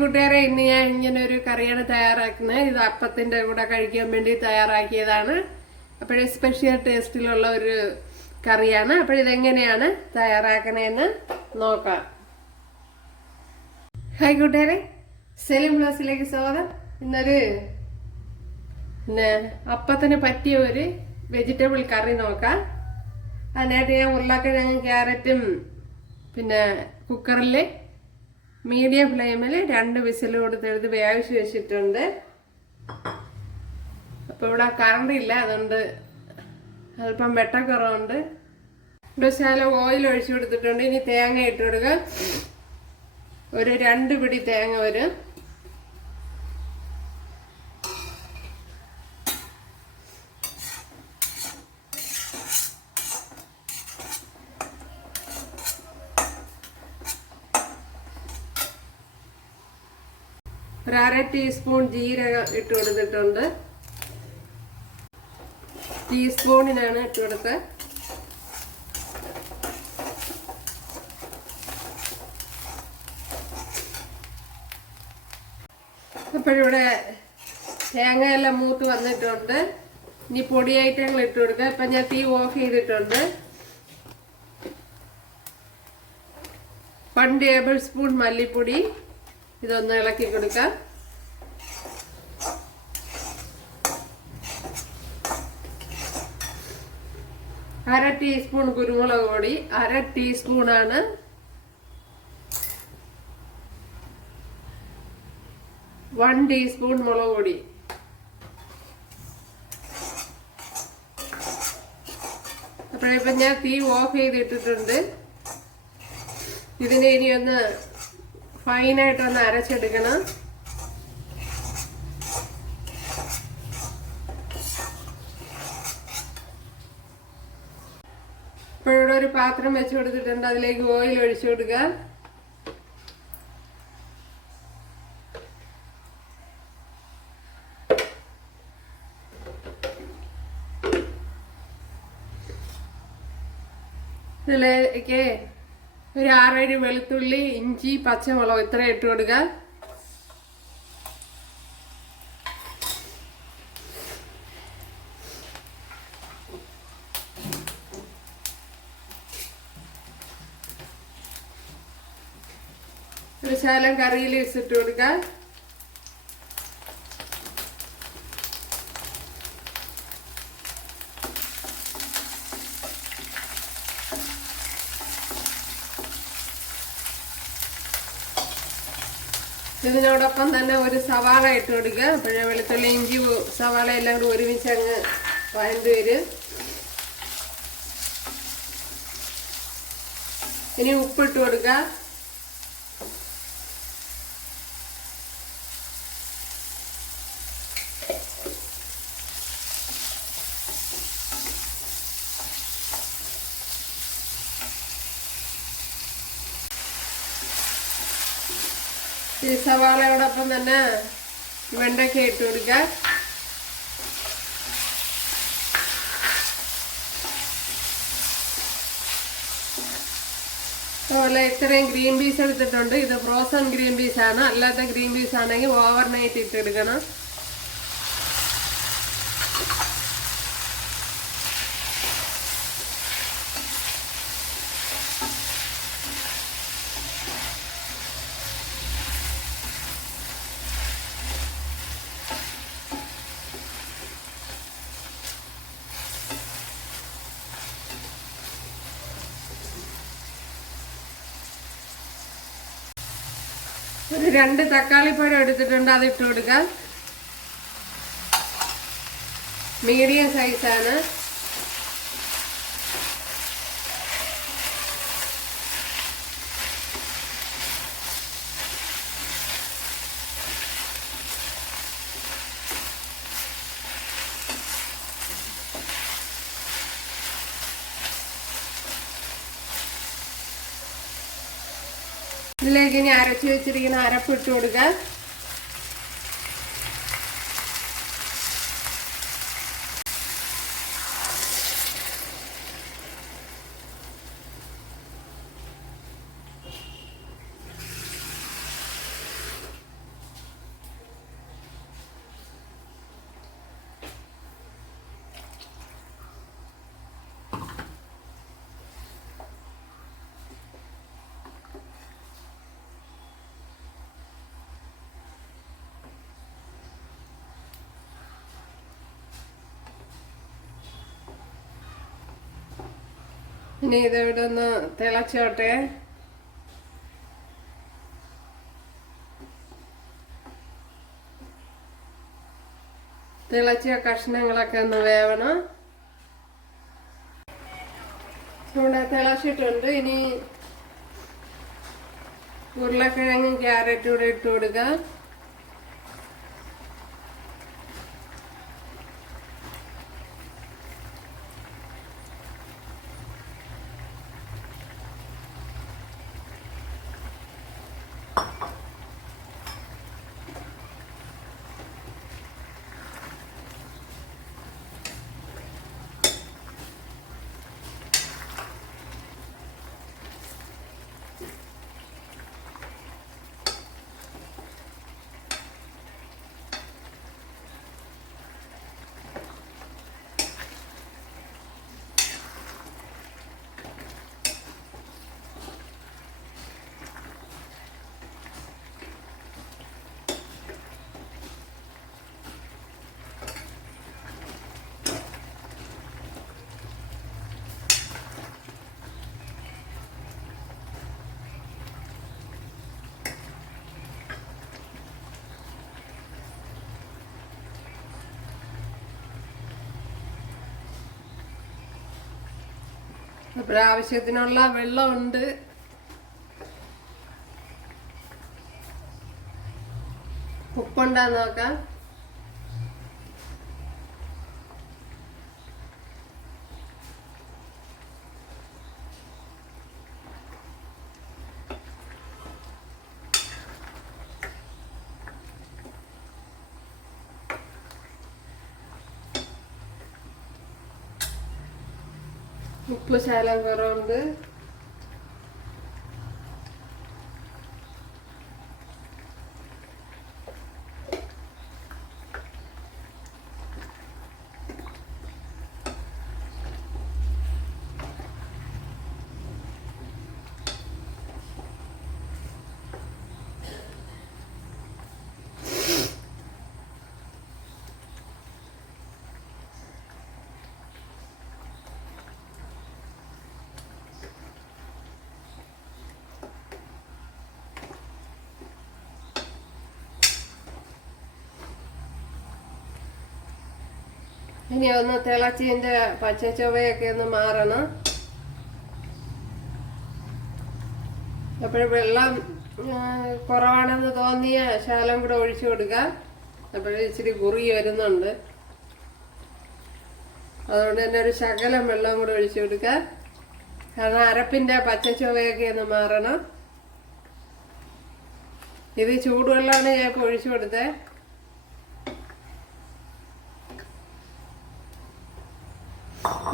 കൂട്ടുകാരെ ഇന്ന് ഞാൻ ഇങ്ങനെ ഒരു കറിയാണ് തയ്യാറാക്കുന്നത്. ഇത് അപ്പത്തിന്റെ കൂടെ കഴിക്കാൻ വേണ്ടി തയ്യാറാക്കിയതാണ്. അപ്പോഴേ സ്പെഷ്യൽ ടേസ്റ്റിലുള്ള ഒരു കറിയാണ്. അപ്പോഴിതെങ്ങനെയാണ് തയ്യാറാക്കണേന്ന് നോക്കാം. ഹായ് കൂട്ടുകാരെ സെലിം പ്ലസിലേക്ക് സ്വാഗതം. ഇന്നൊരു പിന്നെ അപ്പത്തിന് പറ്റിയ ഒരു വെജിറ്റബിൾ കറി നോക്കാം. അതിനായിട്ട് ഞാൻ ഉരുളക്കിഴങ്ങും ക്യാരറ്റും പിന്നെ കുക്കറിൽ മീഡിയം ഫ്ലെയിമിൽ രണ്ട് വിസിൽ കൊടുത്തെടുത്ത് വേവിച്ച് വെച്ചിട്ടുണ്ട്. അപ്പോൾ ഇവിടെ കറണ്ട് ഇല്ല അതുകൊണ്ട് അല്പം വെട്ടക്കുറവുണ്ട് ഇവിടെ ശാലം ഓയിൽ ഒഴിച്ചു കൊടുത്തിട്ടുണ്ട്. ഇനി തേങ്ങ ഇട്ട് കൊടുക്കുക ഒരു രണ്ട് പിടി തേങ്ങ വരും. ഒരു അര ടീസ്പൂൺ ജീരകം ഇട്ട് കൊടുത്തിട്ടുണ്ട്. ടീസ്പൂണിനാണ് ഇട്ട് കൊടുത്തത് അപ്പോഴിവിടെ തേങ്ങയെല്ലാം മൂത്ത് വന്നിട്ടുണ്ട്. ഇനി പൊടി ഐറ്റങ്ങൾ ഇട്ട് കൊടുക്കുക ഇപ്പം ഞാൻ തീ ഓഫ് ചെയ്തിട്ടുണ്ട്. വൺ ടേബിൾ സ്പൂൺ മല്ലിപ്പൊടി. ഇതൊന്ന് ഇളക്കി കൊടുക്കാം. അര ടീസ്പൂൺ കുരുമുളക് പൊടി അര ടീസ്പൂണാണ് വൺ ടീസ്പൂൺ മുളക് പൊടി. അപ്പോഴിപ്പം ഞാൻ തീ ഓഫ് ചെയ്തിട്ടിട്ടുണ്ട്. ഇതിനെ ഇനി ഒന്ന് ഫൈനായിട്ടൊന്ന് അരച്ചെടുക്കണം. ഇപ്പോഴിവിടെ ഒരു പാത്രം വെച്ച് കൊടുത്തിട്ടുണ്ട്. അതിലേക്ക് ഓയിൽ ഒഴിച്ചു കൊടുക്കുക ഇതിലേക്ക് ഒരു ആറേഴ് വെളുത്തുള്ളി ഇഞ്ചി പച്ചമുളക് ഇത്ര ഇട്ട് കൊടുക്കുക ഒരു ശാലം കറിയിൽ വെച്ചിട്ട് കൊടുക്കുക ഇതിനോടൊപ്പം തന്നെ ഒരു സവാള ഇട്ട് കൊടുക്കുക. അപ്പോഴേ വെളുത്തുള്ളി ഇഞ്ചി സവാള എല്ലാം കൂടി ഒരുമിച്ച് അങ്ങ് വഴണ്ട് വരും. ഇനി ഉപ്പിട്ട് കൊടുക്കുക ഈ സവാളയോടൊപ്പം തന്നെ വെണ്ടയ്ക്ക ഇട്ട് കൊടുക്കുക അതുപോലെ ഇത്രയും ഗ്രീൻ പീസ് എടുത്തിട്ടുണ്ട്. ഇത് ഫ്രോസൺ ഗ്രീൻ പീസ് ആണ്. അല്ലാത്ത ഗ്രീൻ പീസ് ആണെങ്കിൽ ഓവർ നൈറ്റ് ഇട്ടെടുക്കണം ഒരു തക്കാളി പഴം എടുത്തിട്ടുണ്ട് അത് ഇട്ട് കൊടുക്കാം. മീഡിയം സൈസാണ്. ഇതിലേക്ക് ഇനി അരച്ചു വെച്ചിരിക്കുന്ന അരപ്പ് ഇട്ട് കൊടുക്കുക ഇനി ഇതിവിടെ ഒന്ന് തിളച്ചോട്ടെ? തിളച്ച കഷ്ണങ്ങളൊക്കെ ഒന്ന് വേവണം. ഇവിടെ തിളച്ചിട്ടുണ്ട്. ഇനി ഉരുളക്കിഴങ്ങും ക്യാരറ്റും കൂടെ ഇട്ട് കൊടുക്കാം. അപ്പോൾ ആവശ്യത്തിനുള്ള വെള്ളമുണ്ട്. ഉപ്പുണ്ടാന്ന് നോക്കാം. ഉപ്പ് ശാലം കുറവുണ്ട് ഇനി ഒന്ന് തിളച്ചിന്റെ പച്ച ചൊവയൊക്കെ ഒന്ന് മാറണം. അപ്പോൾ വെള്ളം കുറവാണെന്ന് തോന്നിയ ശാലം കൂടെ ഒഴിച്ചു കൊടുക്കുക അപ്പോൾ ഇച്ചിരി കുറി വരുന്നുണ്ട്. അതുകൊണ്ട് തന്നെ ഒരു ശകലം വെള്ളം കൂടെ ഒഴിച്ചു കൊടുക്കുക കാരണം അരപ്പിന്റെ പച്ച ചൊവയൊക്കെ ഒന്ന് മാറണം. ഇത് ചൂടുവെള്ളമാണ് ഞാൻ ഒഴിച്ചു കൊടുത്തത്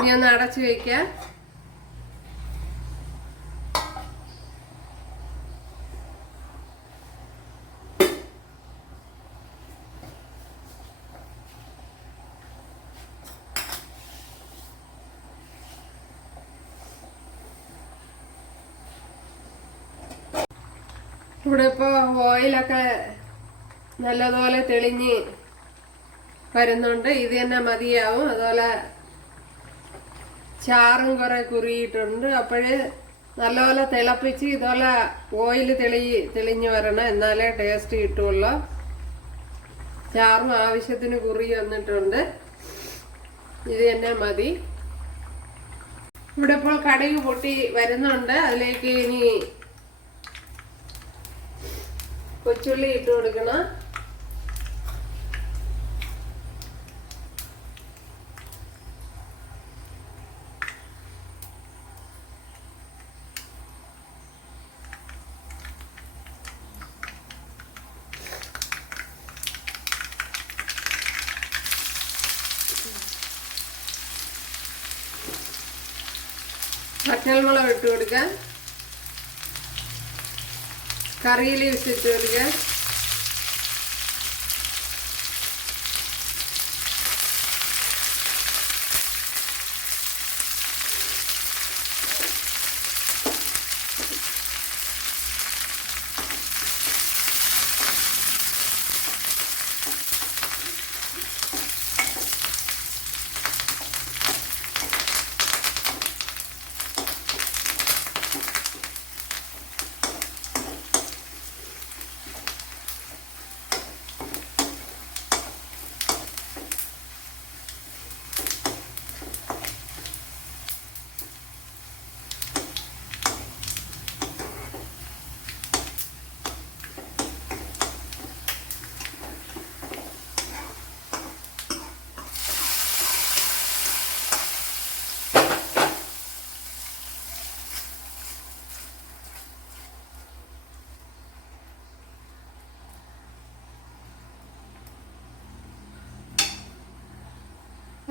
ഇനി ഒന്ന് അടച്ചു വയ്ക്കാം ഇവിടെ ഇപ്പോൾ ഓയിലൊക്കെ നല്ലതുപോലെ തെളിഞ്ഞ് വരുന്നുണ്ട്. ഇത് തന്നെ മതിയാവും. അതുപോലെ ചാറും കുറെ കുറിയിട്ടുണ്ട്. അപ്പോഴ് നല്ലപോലെ തിളപ്പിച്ച് ഇതുപോലെ ഓയിൽ തെളി തെളിഞ്ഞു വരണം. എന്നാലേ ടേസ്റ്റ് കിട്ടുള്ളൂ. ചാറും ആവശ്യത്തിന് കുറി വന്നിട്ടുണ്ട്. ഇത് തന്നെ മതി. ഇവിടെ ഇപ്പോൾ കടുക് പൊട്ടി വരുന്നുണ്ട്. അതിലേക്ക് ഇനി കൊച്ചുള്ളി ഇട്ട് കൊടുക്കണം. പച്ചമുളക് ഇട്ട് കൊടുക്കുക കറിയിൽ ഇട്ട് കൊടുക്കുക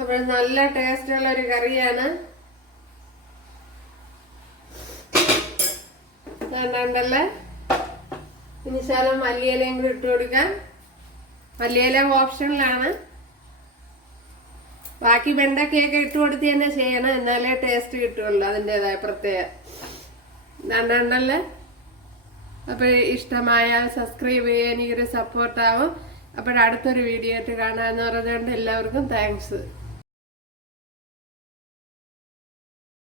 അപ്പോൾ നല്ല ടേസ്റ്റ് ഉള്ള ഒരു കറിയാണ്. കണ്ടല്ലേ ഇനി ശാലം മല്ലിയിലയും കൂടി ഇട്ട് കൊടുക്കാം. മല്ലിയില ഓപ്ഷനിലാണ് ബാക്കി വെണ്ടക്കയൊക്കെ ഇട്ട് കൊടുത്ത് തന്നെ ചെയ്യണം. എന്നാലേ ടേസ്റ്റ് കിട്ടുള്ളൂ അതിന്റെതായ പ്രത്യേക. ഉണ്ടല്ലേ അപ്പോൾ ഇഷ്ടമായാൽ സബ്സ്ക്രൈബ് ചെയ്യാൻ ഈ ഒരു സപ്പോർട്ടാവും അപ്പോൾ അടുത്തൊരു വീഡിയോ ആയിട്ട് കാണാമെന്ന് പറഞ്ഞുകൊണ്ട് എല്ലാവർക്കും താങ്ക്സ്